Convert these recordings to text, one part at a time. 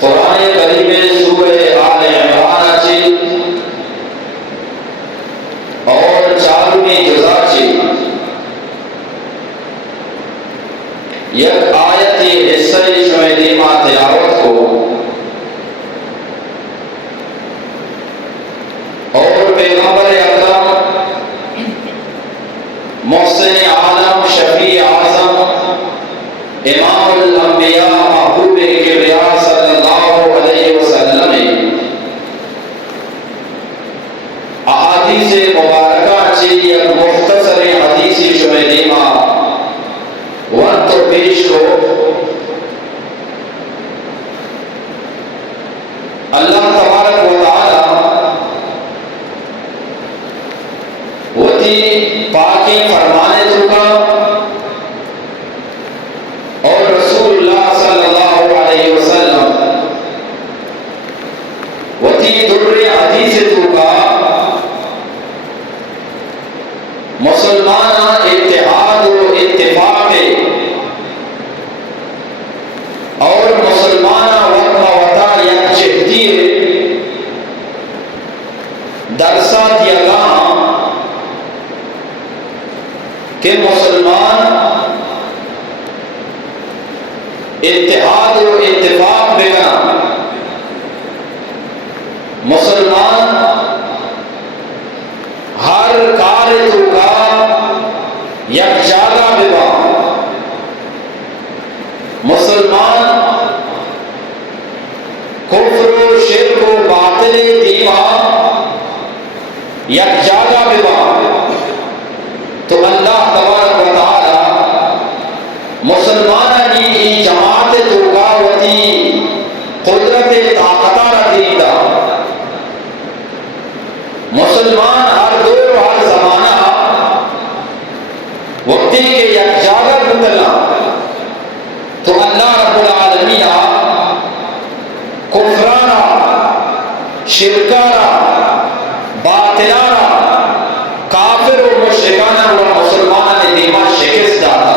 قرآن کریم میں سورہ آل عمران امام الانبیاء محبوب کبریا صلی اللہ علیہ وسلم نے احادیث مبارکہ چی یک مختصر حدیثی شمع دیما وقت پیش کو اللہ تبارک و تعالی وتی پاکی فرمانے چکا اور رسول اللہ صلی اللہ علیہ وسلم وتی در حدیث چکا مسلمان اتحاد و اتفاق اور مسلمان وطن وطا یکجہتی درسا دیا گا کہ مسلمان اتحاد و اتفاق بگنا مسلمان ہر کار تو کا یک جاگا ببا مسلمان کفر و شرک و باطل دیما یک جاگا ببا تو اللہ تبارک و تعالی مسلمانہ کی جماعت تو کا وتی قدرت طاقتہ رکھتا مسلمان ہر دور ہر زمانہ وقتی کے یک جاگا بتلا تو اللہ رب العالمین کفرانا شرکانا باطلانا کافر و مشرکانا و مسلمانہ نے دیما شکست داتا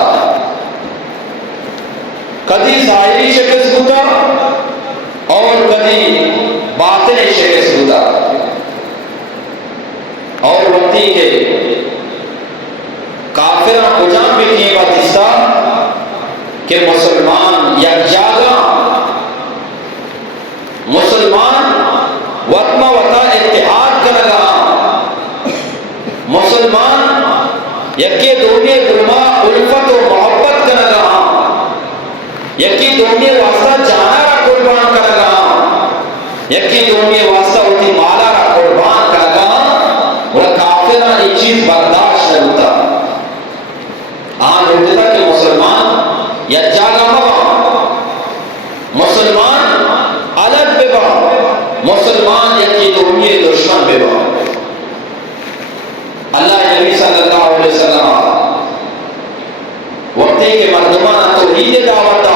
کدی ظاہری شکست ہوتا اور کدی باطن شکست ہوتا اور وقتی کے کافرہ کجان بھی کی بات اس کہ مسلمان یک جاگا مسلمان وطن وطا اتحاد کا لگا مسلمان یکی دونی گرما الفت و محبت کا لگا یکی دونی واسطہ جانا را قربان کا لگا یکی دونی واسطہ ہوتی مالا را قربان کا لگا اور کافرہ یہ چیز برداشت نہ ہوتا آن ہوتا کہ مسلمان یا جاگا مبا مسلمان الگ ببا مسلمان یکی دونی دشمن ببا اللہ نبی صلی اللہ علیہ وسلم وقتی کے مردمان توحید دعوتا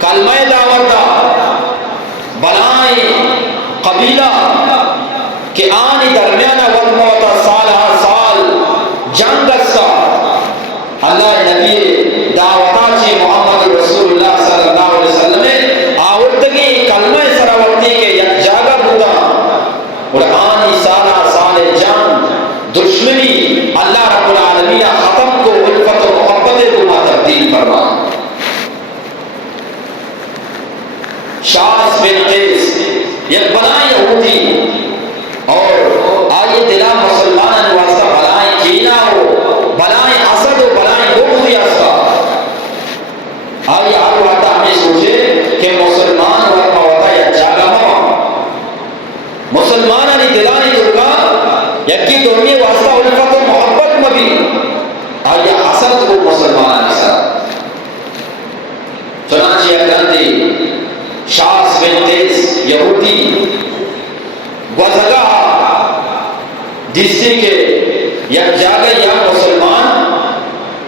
کلمہ دعوتا بنائی قبیلہ کہ آنی درمیانہ وقت موتا سال ہر سال جنگ سا اللہ نبی دعوتا چی محمد رسول اللہ صلی اللہ علیہ وسلم نے آورتگی کلمہ سراورتی کے یک جاگا بودا اور آنی سالہ سال جنگ دشمنی اللہ رب العالمین ختم کو الفت و محبت کو تبدیل فرما شاس بن قیس یک بنا یہودی اور آئیے دلا مسلمان واسطہ بلائیں کینا ہو بلائیں حسد ہو بلائیں بغضی اسا آئیے ہر وقت ہمیں سوچے کہ مسلمان وقت ہوتا ہے جاگا ماں مسلمان نہیں دلانی درگا یکی دونی واسطہ الفت و محبت مبی آئیے حسد کو مسلمان اسا چنانچہ اکرندی شاس بن قیس یہودی وزگا جس کے یک جاگا یا مسلمان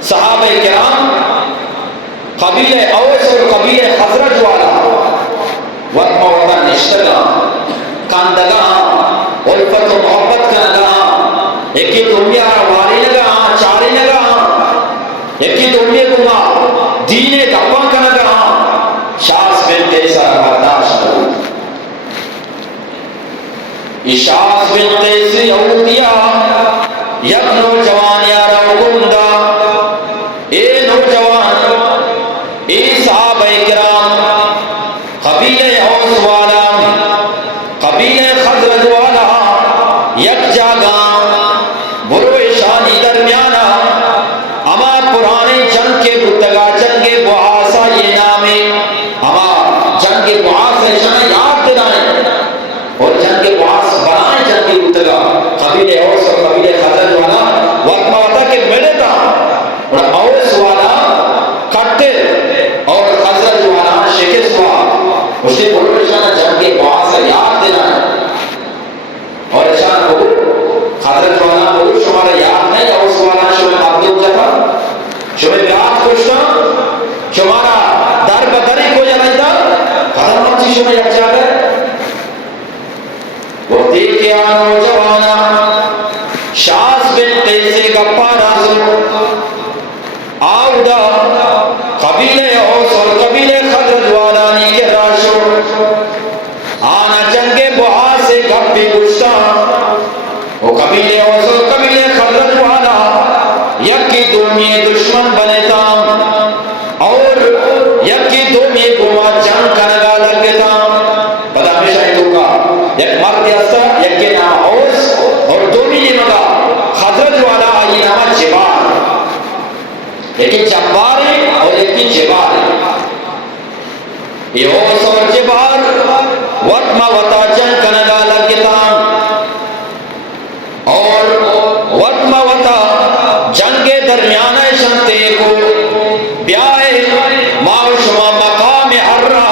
صحابہ کرام قبیل اوس اور قبیل خزرج والا وقت موقع نشتگا کاندگا الفت و محبت کنگا یکی دنیا واری لگا چاری لگا یکی دنیا گما دین گپا کنگا شاس بن قیس برداشت کرو شاس بن قیس یہودیہ یک نوجوان یارا گندا اے نوجوان اے صحابہ کرام قبیلہ اوس والا قبیلہ خزرج والا یک جاگا برو شانی درمیانا اما پرانے جنگ کے بتگا جنگ بہا وقتی کے نوجوانا شاس بن قیس گپا رازو آودا قبیلے اوس اور قبیلے خزرج والانی کے راشو آنا جنگ بہا سے گپی گشتا وہ قبیلے اوس اور قبیلے خزرج والا یکی دومی دشمن بنتا اور یکی دومی گما جنگ کنگا لگتا پدا ہمیشہ ہی تو کا یک مرد یستا یکی نام اوس اور دومی مگا خزرج والا آئی نام جبار یکی جباری اور یکی جباری یہ اوس اور جبار وطما وطا جنگ کنگا لگتا اور وطما وطا جنگ درمیان شنتے کو بیائے ماو شما مقام حرہ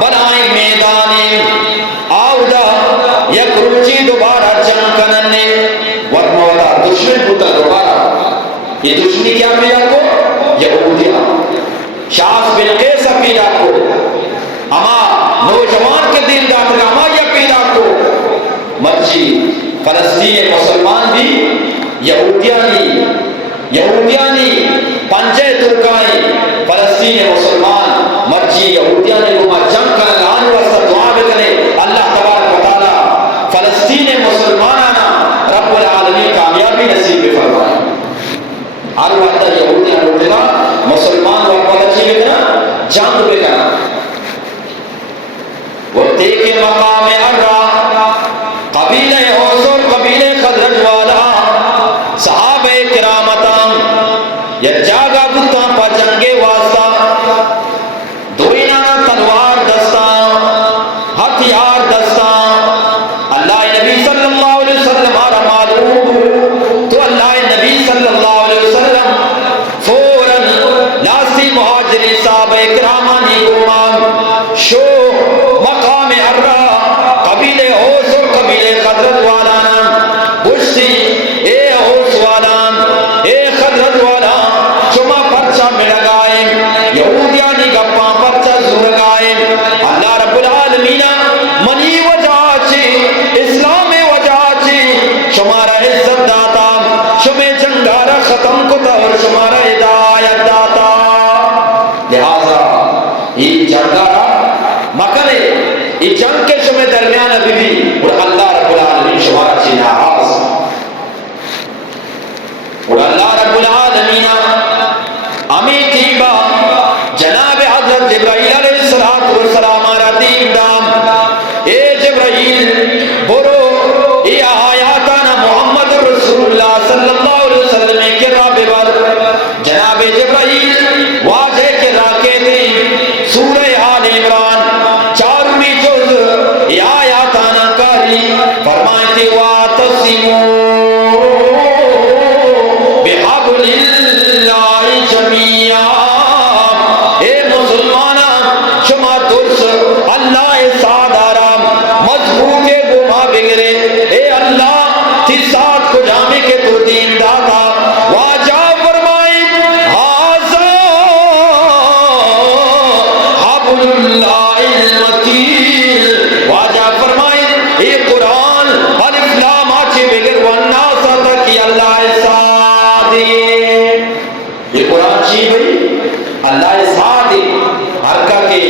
بنائی میدانی آودا یک روچی دوبارہ جنگ کننے وطما وطا دشمن ہوتا دوبارہ یہ دشمنی کیا پیدا کو یہودیہ شاس بن قیس پیدا کو اما نوجوان کے دل داخل اما یہ پیدا کو مرچی فلسطین مسلمان بھی یہودیانی پنجے ترکائی فلسطین مسلمان مرچی یہودیانی کو جنگ کرنے آن واسطہ دعا بکنے اللہ تبارک و تعالی فلسطین مسلمانانا رب العالمین کامیابی نصیب فرمائے آن واسطہ یہودیان اٹھنا مسلمان وقت اچھی بکنا جنگ بکنا وہ دیکھے مقام ارہ قبیلہ اوس اور قبیلہ خزرج والا صحابہ کرامتاں یا جاگا بتا پا جنگے واسطہ دوئینا تلوار دستاں ہتھیار دستاں اللہ نبی صلی اللہ علیہ وسلم آرہ معلوم تو اللہ نبی صلی اللہ علیہ وسلم فوراً لاستی مہاجری صحابہ کرامانی گمان شو مقام ارہ قبیلے اوس اور قبیلے خزرج والانا بشتی اے اوس والان اے خزرج والا شما پرچا میں لگائیں یہودیانی گپاں پرچا زور گائیں اللہ رب العالمین منی وجہ چی اسلام وجہ چی شمارا عزت داتا شمیں جنگارہ ختم کتا اور شمارا ہدایت داتا لہذا یہ جنگارہ مکنے یہ جنگ کے شمع درمیان ابھی بھی اور اللہ رب العالمین شمارا چی ناراض اور اللہ رب العالمین امیتیبا جناب حضرت جبرائیل علیہ السلام آرہ دیم دام اے جبرائیل برو اے آیاتانا محمد رسول اللہ صلی اللہ علیہ وسلم کے رابع بار جناب جبرائیل واجہ کے راکے دیم سورہ آل عمران چارویں جز یا آیاتانا کاری فرمائے وَاعْتَصِمُوا بِحَبْلِ اللَّهِ جَمِيعًا اے مسلمانہ شما درس اللہ سادارا مضبوط گما بگرے اے اللہ تھی ساتھ کو جامع کے تو دین داتا واجہ فرمائے حَاذَا حَبْلُ اللَّهِ الْمَتِينُ واجہ فرمائے اے قرآن الف لام آچے بگر والناس تکی اللہ سادی یہ قرآن چی بھئی اللہ سادی حرکہ کے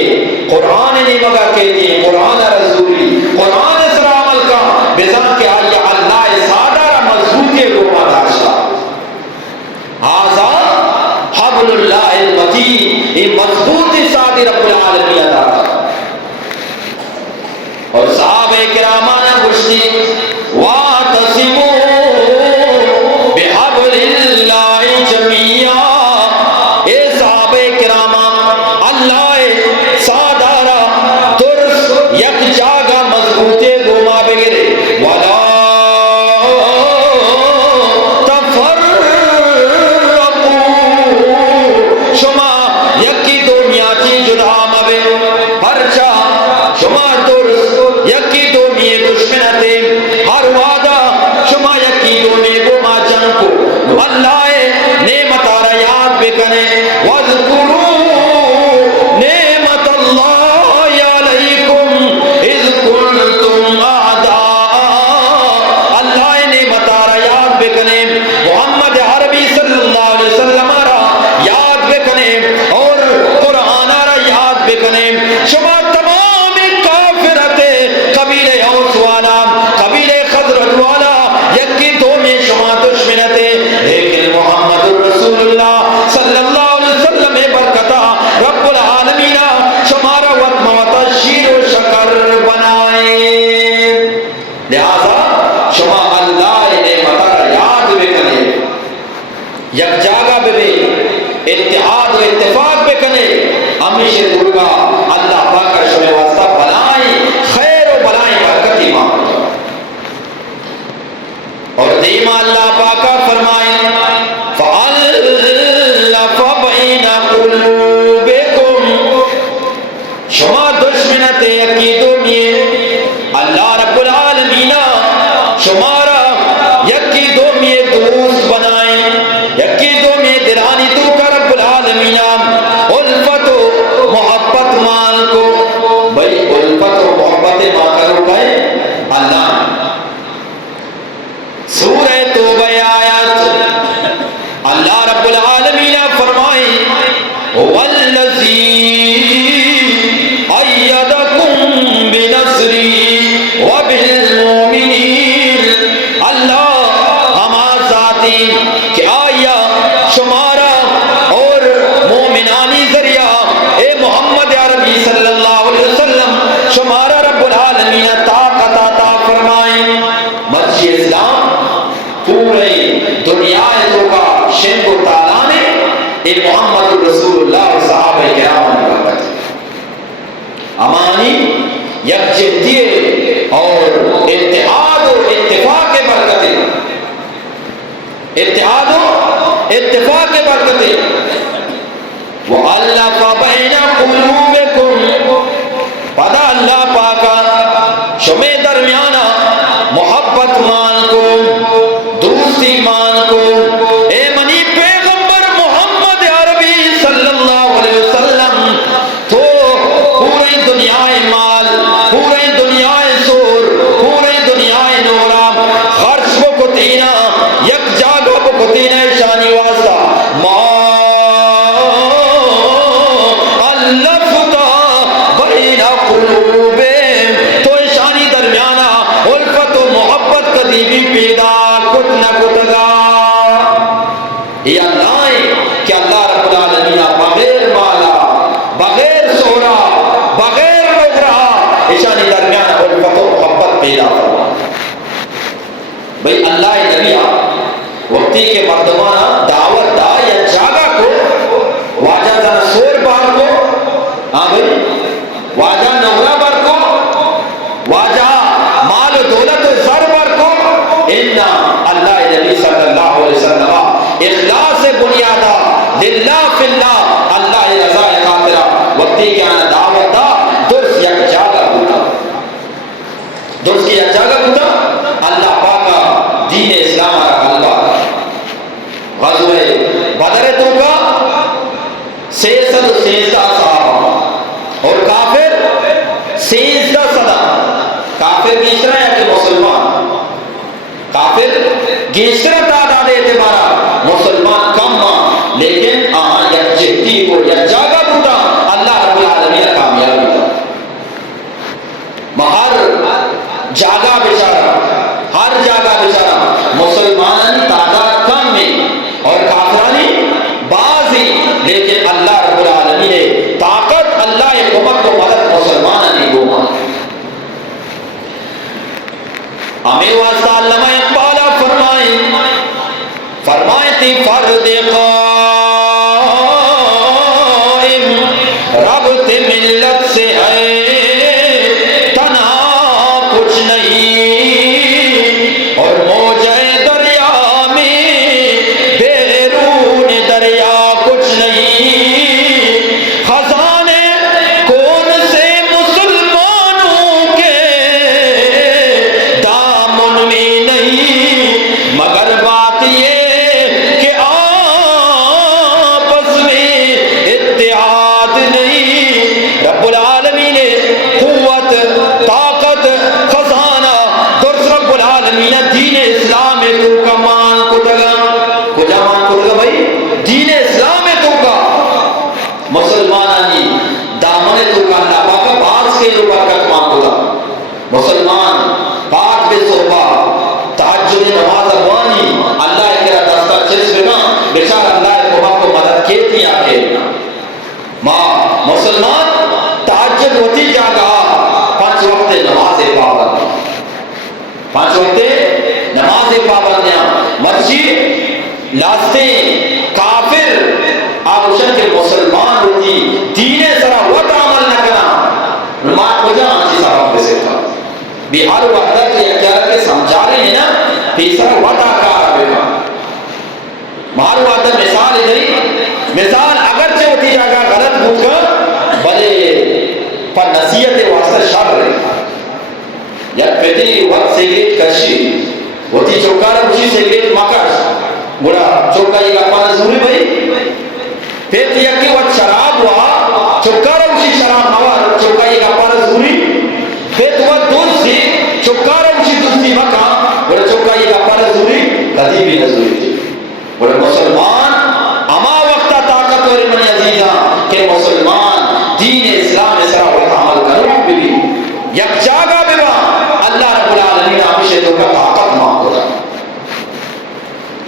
قرآن نے مگا کہتی ہے قرآن رسولی قرآن سر عمل کا بزن کے آئیے اللہ سادہ را مضبوط کے گوما داشتا حاضا حبل اللہ المتین یہ مضبوط سادی رب العالمین داشتا اور صحابہ کرامان گشتی وَاعْتَصِمُوا بِحَبْلِ اللَّهِ جَمِيعًا اے صحابہ کرامان اللہ سادارا درس یک جاگا مضبوطے گوما بگرے وَلَا تَفَرَّقُوا شما یکی دنیاتی جدا مبے پرچا شما درس یکی دنیا دشمنتے لہذا شما اللہ نعمت را یاد بکنے، یک جاگہ بے اتحاد و اتفاق بکنے، ہمیشہ درگا اللہ پاک کا شما واسطہ بلائیں خیر و بلائیں برکتی مانگتا۔ اور دیما اللہ پاک فرمائیں فَأَلَّفَ بَيْنَ قُلُوبِكُمْ، شما دشمنت عقیدو میں اللہ رب العالمین شمارا یقیدو میں دوست بنائیں، یقیدو میں دلانی تو کا رب العالمین الفت و محبت مان کو، بھئی الفت و محبت مان کرو گئے اللہ۔ سورہ توبہ آیات اللہ رب العالمین فرمائیں والذی ایدکم بنصری وبالمؤمنین، اللہ ہما ذاتی کہ آیا شمارا اور مومنانی ذریعہ اے محمد عربی صلی اللہ علیہ وسلم شمارا رب العالمین طاقت عطا فرمائیں۔ مسجد اسلام پورے دنیا تو کا شیخ و تعالیٰ نے اے محمد رسول اللہ صحابہ کرام نے برکت امانی یکجہتی اور اتحاد و اتفاق کے برکتیں، اتحاد و اتفاق کے برکتیں۔ وَأَلَّفَ بَيْنَ قُلُوبِكُمْ، پدا اللہ پاکا شمع درمیانہ محبت مان کو، دوستی مان کو، اے منی پیغمبر محمد عربی صلی اللہ علیہ وسلم تو پورے دنیا مال، پورے دنیا سور، پورے دنیا نورا خرچ کو تینا یک جاگہ کو تینا شانی واسطہ ما الفتا بین قلوبہم، تو شانی درمیانہ الفت و محبت قدیمی پیدا کت نہ کتگا۔ یہ اللہ ہے کہ اللہ رب العالمین بغیر مالا، بغیر سورا، بغیر نگرہ اشانی درمیان الفت و محبت پیدا فرما۔ بھئی اللہ نبی وقتی کے مردمانہ دعوت دا یا جاگہ کو واجہ دن سور بار کو، ہاں بھئی واجہ نگرہ بار کو، واجہ مال و دولت و زر بار کو، انہا اللہ نبی صلی اللہ علیہ وسلم اخلاص بنیادہ للہ فی اللہ اللہ رضا خاطرہ وقتی کے آنا دعوت دا درس یک جاگہ ہوتا، درس کی یک جاگہ ہوتا اللہ پاکا دین اسلام را غلبہ۔ غزوہ بدر تو کا 613 صحابہ اور کافر 13 کافر گیسرہ ہے کہ مسلمان، کافر گیسرہ تعداد اعتبارہ مسلمان کم ماں، لیکن آہاں یک جہتی کو یک جاگہ بوتا اللہ رب العالمین کامیابی دا۔ ہر جاگہ بچارہ، ہر جاگہ بچارہ مسلمانانی تعداد کم میں اور کافرانی بازی، لیکن اللہ رب العالمین نے طاقت اللہ قوت و مدد مسلمانانی کو ماں۔ ہمیں واسطہ علامہ اقبال فرمائیں تھی فرد قائم ربط ملت سے ہے تنہا کچھ نہیں، اور موجہ دریا میں بیرون دریا کچھ نہیں، خزانے کون سے مسلمانوں کے دامن میں نہیں، مگر بات یہ کہ آپس میں اتحاد نہیں۔ رب العالمین قوت، طاقت، خزانہ درس رب العالمین دین اسلام میں تو کا مان کو دگا، کجا مان کو دگا بھائی دین اسلام میں تو کا مسلمانانی دامن تو کا اللہ پاکا باز کے جو برکت مان کو دا۔ مسلمان پاک بے صحبہ تحجد نماز ابوانی اللہ اکرہ دستا چلس بنا بچار اللہ قوم کو مدد کیتی آکے ماں مسلمان تحجد ہوتی جاگا 5 وقت نماز پابند 5 وقت نماز پابندیاں مسجد لاستے کافر آوشن کے مسلمان ہوتی دین سرا وقت عمل نہ کرنا نماز کو جہاں چیز سرا پہ سے تھا بھی ہر وقت کے اکیار کے سمجھا رہے ہیں نا پیسر وقت آکار آبے گا مہار وقت مثال ادھری مثال اگرچہ ہوتی جاگا غلط بھوک بلے پر نصیحت واسطہ شر رہے یا پیتی وقت سیگریٹ کشی ہوتی چوکارا بچی سیگریٹ مکش بڑا چوکا یہ اپنا ضروری بھئی پیتی یکی وقت شراب ہوا چوکارا بچی شراب نوار چوکا یہ اپنا ضروری پیت وقت دوست سی چوکارا بچی دوستی مکا بڑا چوکا یہ اپنا ضروری قدی بھی نظوری تھی بڑا مسلمان اما وقتا طاقت اور من عزیزاں کہ مسلمان دین اسلام اسرا وقت عمل کرو بھی یک جاگا بھی اللہ رب العالمین آمشے تو کا طاقت ماں ہوتا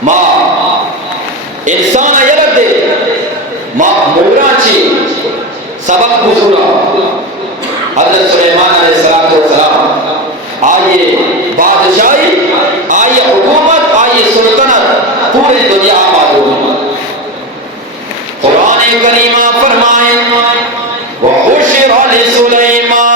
ماں انسان یلد دے ماں مورا چی سبق بزورا حضرت سلیمان علیہ السلام آئیے بادشاہی آئیے حکومت آئیے سلطنت پورے دنیا معلوم قرآن کریمہ فرمائے وَحُشِرَ لِسُلَيْمَانَ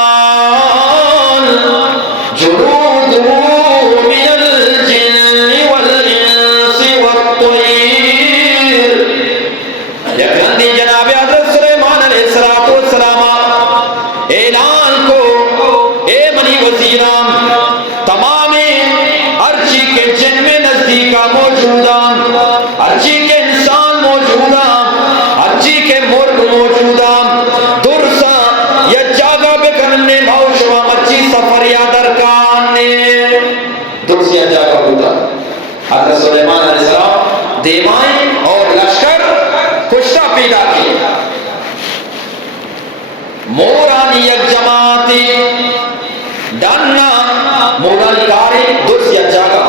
حضرت سلیمان علیہ السلام دیمائیں اور لشکر کشتہ پیدا کی مورانی یک جماعتی ڈننا مورانی کاری درس یا جاگا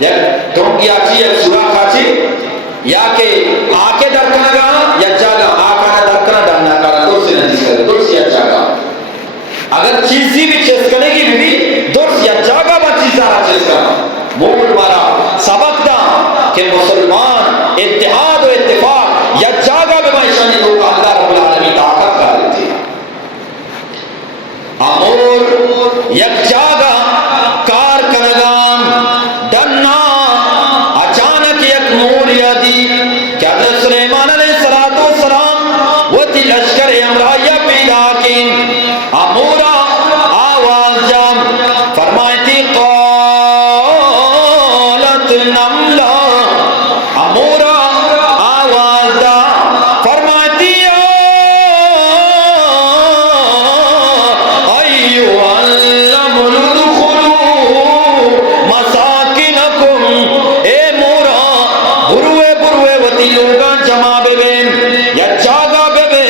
یک ٹونکی آچی یک سوراخ آچی یا کہ آکے درکنا گا یا جاگا آکانا درکنا ڈننا کارا درس ندیس کرے درس یا جاگا اگر چیزی بھی چیز کرنے کی بھی درس یا جاگا با چیز دارا چیز کرنا مول مارا سبق دا کہ مسلمان اتحاد و اتفاق یا جاگا بے معیشانی تو اللہ رب العالمین طاقت کر لیتی امور یک جاگا کار کنگام ڈننا اچانک یک نور یادی کہ حضرت سلیمان علیہ السلام وہ تی لشکر امرائیہ پیدا کی امورا آواز جام فرمائیتی نملا امورا آواز دا فرماتی ایو علم الدخلو مساکنکم اے مورا بروے وطی لوگا جمع بے یا جاگا بے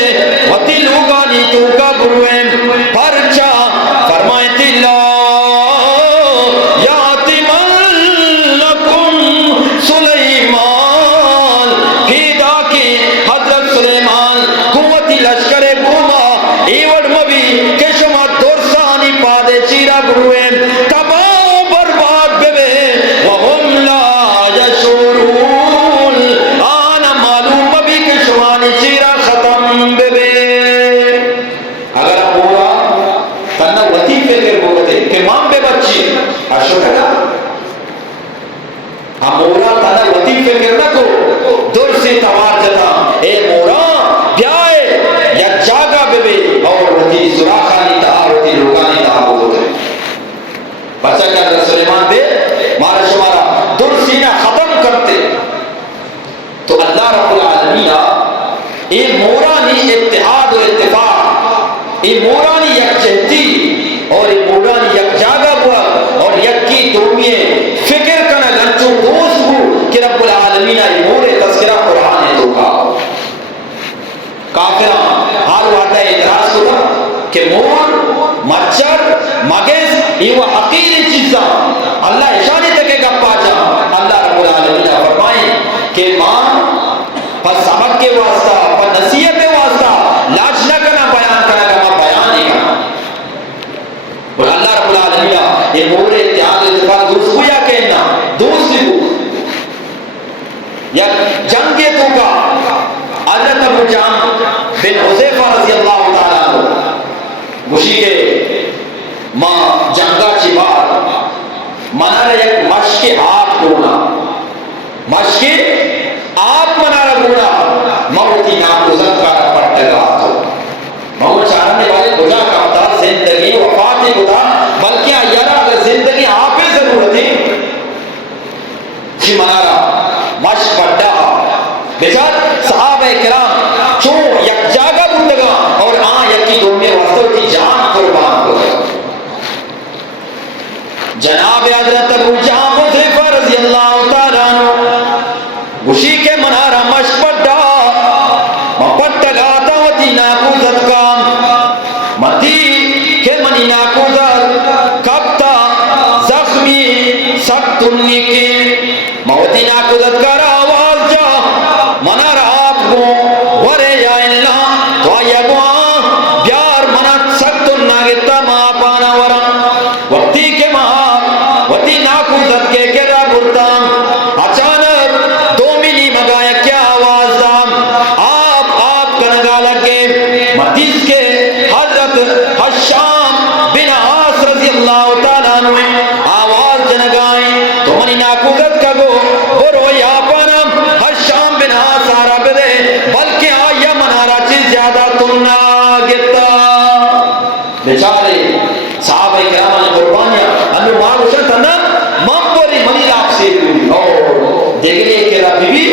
وطی لوگا نیتو کا بروے پرچا فرماتی لا امورا تانا لطیفے کرنا کو دور سے توار جتا اے مورا بیائے یا جاگا بے اور وطی سراخانی تہا وطی لوگانی تہا بولتے بچہ کیا حضرت سلیمان دے مارا شمارا دور سینہ ختم کرتے تو اللہ رب العالمین اے مورانی اتحاد و اتفاق اے مورانی یک جہتی اور اے مورانی یک جاگا ہوا اور یک کی دومیے فکر کنا گنچو دوست ہو کہ رب العالمین ای مورے تذکرہ قرآن ہے تو کا کافران حال واتا اعتراض ہوتا کہ مور مچر مگز یہ وہ حقیر چیزاں اللہ اشانی تکے گا پاچا اللہ رب العالمین فرمائیں کہ ماں پر سبق کے واسطہ پر نصیحت کے واسطہ لاج نہ کرنا بیان کرنا گا بیان نہیں کرنا اور اللہ رب العالمین یہ مور اتحاد درست گویا کہنا دوسری کو یا جنگ تو کا حضرت ابو جام بن حذیفہ رضی اللہ تعالیٰ عنہ گوشی کے ماں جنگا چی بار منارا یک مشک آپ گونا مشک آپ منارا گونا موتی ناکوزت کا پٹگا تو مہو چارنے والے بجا کامتا زندگی وفاتی بدا بلکہ آئیارا اگر زندگی آپ ہی ضرورت ہے چی منارا مشک پڑا بیچار صحابہ کرام چون یک جاگہ بندگا اور یکی دومی واسطہ کی جان قربان کو جناب حضرت ابو جام حذیفہ رضی اللہ تعالیٰ عنہ گوشی کے منارا مشک پڑا مپٹا گاتا وتی ناکوزت کام متی کے منی ناکوزت کبتا زخمی سخت انہی کے موتی ناکوزت کر آواز جا منارا آپ کو ورے یا اللہ تو آیا گوان بیار منت سخت انہا ماں پانا ورم وقتی کے ماں وتی ناکوزت کے کرا برتام اچانک دو ملی مگایا کیا آواز دام آپ کنگا لگے مدیس کے حضرت حشام بن عاص رضی اللہ تعالیٰ عنہ آواز جنگائیں تو منی ناکوزت کا گو برو یا پانم حشام بن عاص آرہ بدے بلکہ آیا منارا چیز زیادہ تم نہ گتا بیچارے صحابہ کرام نے قربانیاں انو مار وشن تھا ممبری منی لاکھ سے اور دیکھ لئے کہ ربی بھی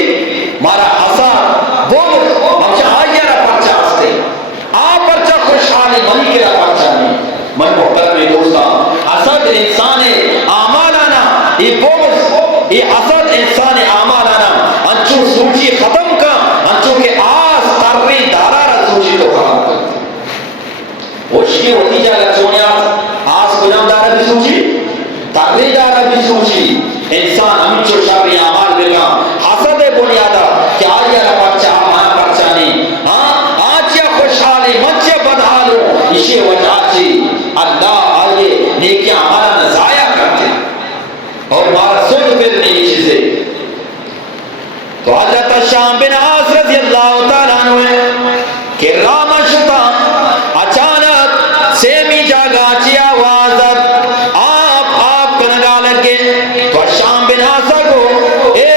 مارا حسان بومر مجھا آئیہ را پرچہ آستے پرچہ خوشحالی منی کے را پرچہ نہیں من محترم میں دوستا اسد انسان آمالانا یہ بومر یہ اسد انسان آمالانا انچو سوچی ختم کا انچو کے آس ترین دارارا سوچی تو ختم کر وشکی ہوتی جاگا چونیا آس کنام دارا بھی سوچی ترین دارا بھی سوچی انسان ہمیں چو شابی آمال بگا حسد بنیادا کہ آئیہ را پرچہ آمانا پرچہ نہیں آج یا خوشحالی مچے بدحالو اسی وجہ چی اللہ آئیے نیکی آمانا نزایا کرتے اور مارا سوچ پھر نہیں چیزیں تو حضرت شام بن عاص رضی اللہ تعالیٰ عنہ کہ راما شتا اچانک سیمی جاگا چی آوازت آپ کنگا لگے تو شام بن عاص کو اے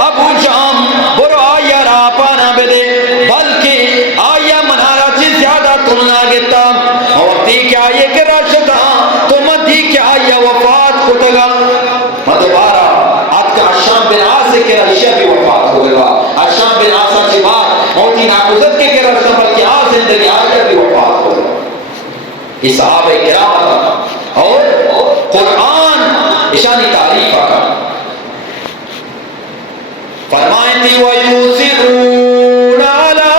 ابو جام برو آیا را پانا بدے بلکہ آیا منارا چی زیادہ تننا گتا وقتی کیا یہ کرا شتا تو مدھی کیا یا وفات کتگا مدبارا آت کا شام بن عاص کے رشیہ بھی وفات ہوگا شام بن عاص چی بات موتی ناکوزت کے کرا شتا بلکہ زندگی آجا بھی وفات ہوگا اس صحابہ کرام اور قرآن اشانی تعریف آکا فرمائیں تھی وَيُوسِرُونَ عَلَىٰ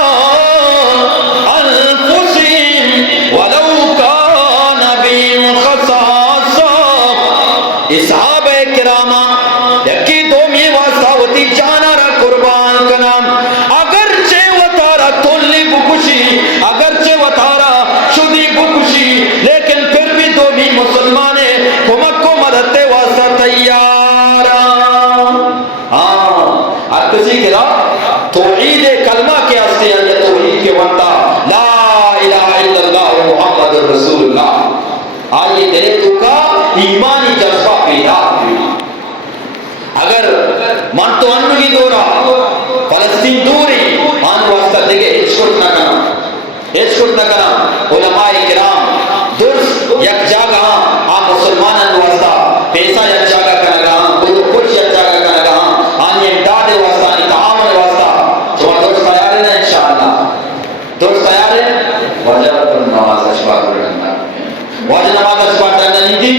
أَنفُسِهِمْ وَلَوْ كَانَ بِهِمْ خَصَاصَةٌ اس صحابہ کرامہ یکی دومی واسطاوتی جانا را قربان کنام اگرچہ وطارا تولی بکشی اگرچہ وطارا شدی بکشی لیکن پھر بھی دومی مسلمانے کمک کو مددتے واسطہ تیارا ہر کسی کے رہا توحید کلمہ کے ہستے ہیں یا توحید کے وقتا لا الہ الا اللہ محمد رسول اللہ آئیے تیرے تو کا ایمانی جذبہ پیدا اگر من تو انگی دورا فلسطین دوری آن واسطہ دیکھے ہچکٹ نہ کنا علماء کرام درست یک جاگہ آپ مسلمانان واسطہ پیسہ یک جاگہ کنا گا بلو کچھ یک جاگہ کنا گا آنی امداد واسطہ آنی تعامل واسطہ تو دوست تیار ہے نا انشاءاللہ دوست تیار ہے وجہ پر نماز اشباہ کرنا وجہ نماز اشباہ کرنا نہیں تھی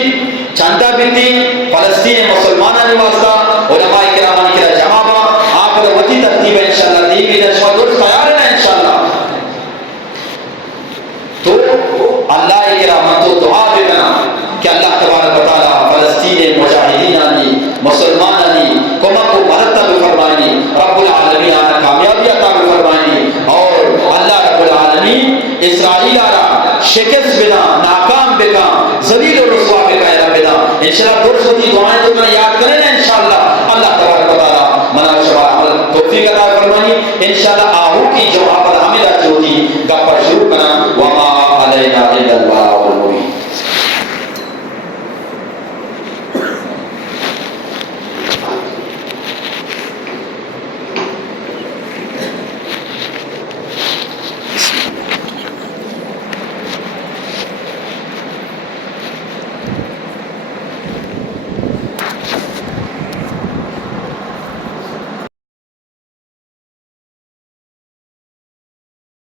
چندہ بھی تھی فلسطین مسلمانان واسطہ علماء کرام کی جمع با آپ کو وتی ترتیب ہے انشاءاللہ دی بھی نشوہ دوست تیار ہے نا انشاءاللہ تو اللہ کی رحمت و دعا بنا کہ اللہ تبارک و تعالی فلسطین مجاہدین آنی مسلمان آنی کمک کو مرتب فرمائنی رب العالمین آنا کامیابی عطا فرمائنی اور اللہ رب العالمین اسرائیل آرہ شکست بنا ناکام بکا ذلیل و رسوا بکا رب بنا انشاءاللہ درس ہوتی دعائیں تو میں یاد کریں نا انشاءاللہ اللہ تبارک و تعالی منا شباب عمل توفیق عطا فرمانی انشاءاللہ آہو کی جو عمل عاملہ جو ہوتی گپر شروع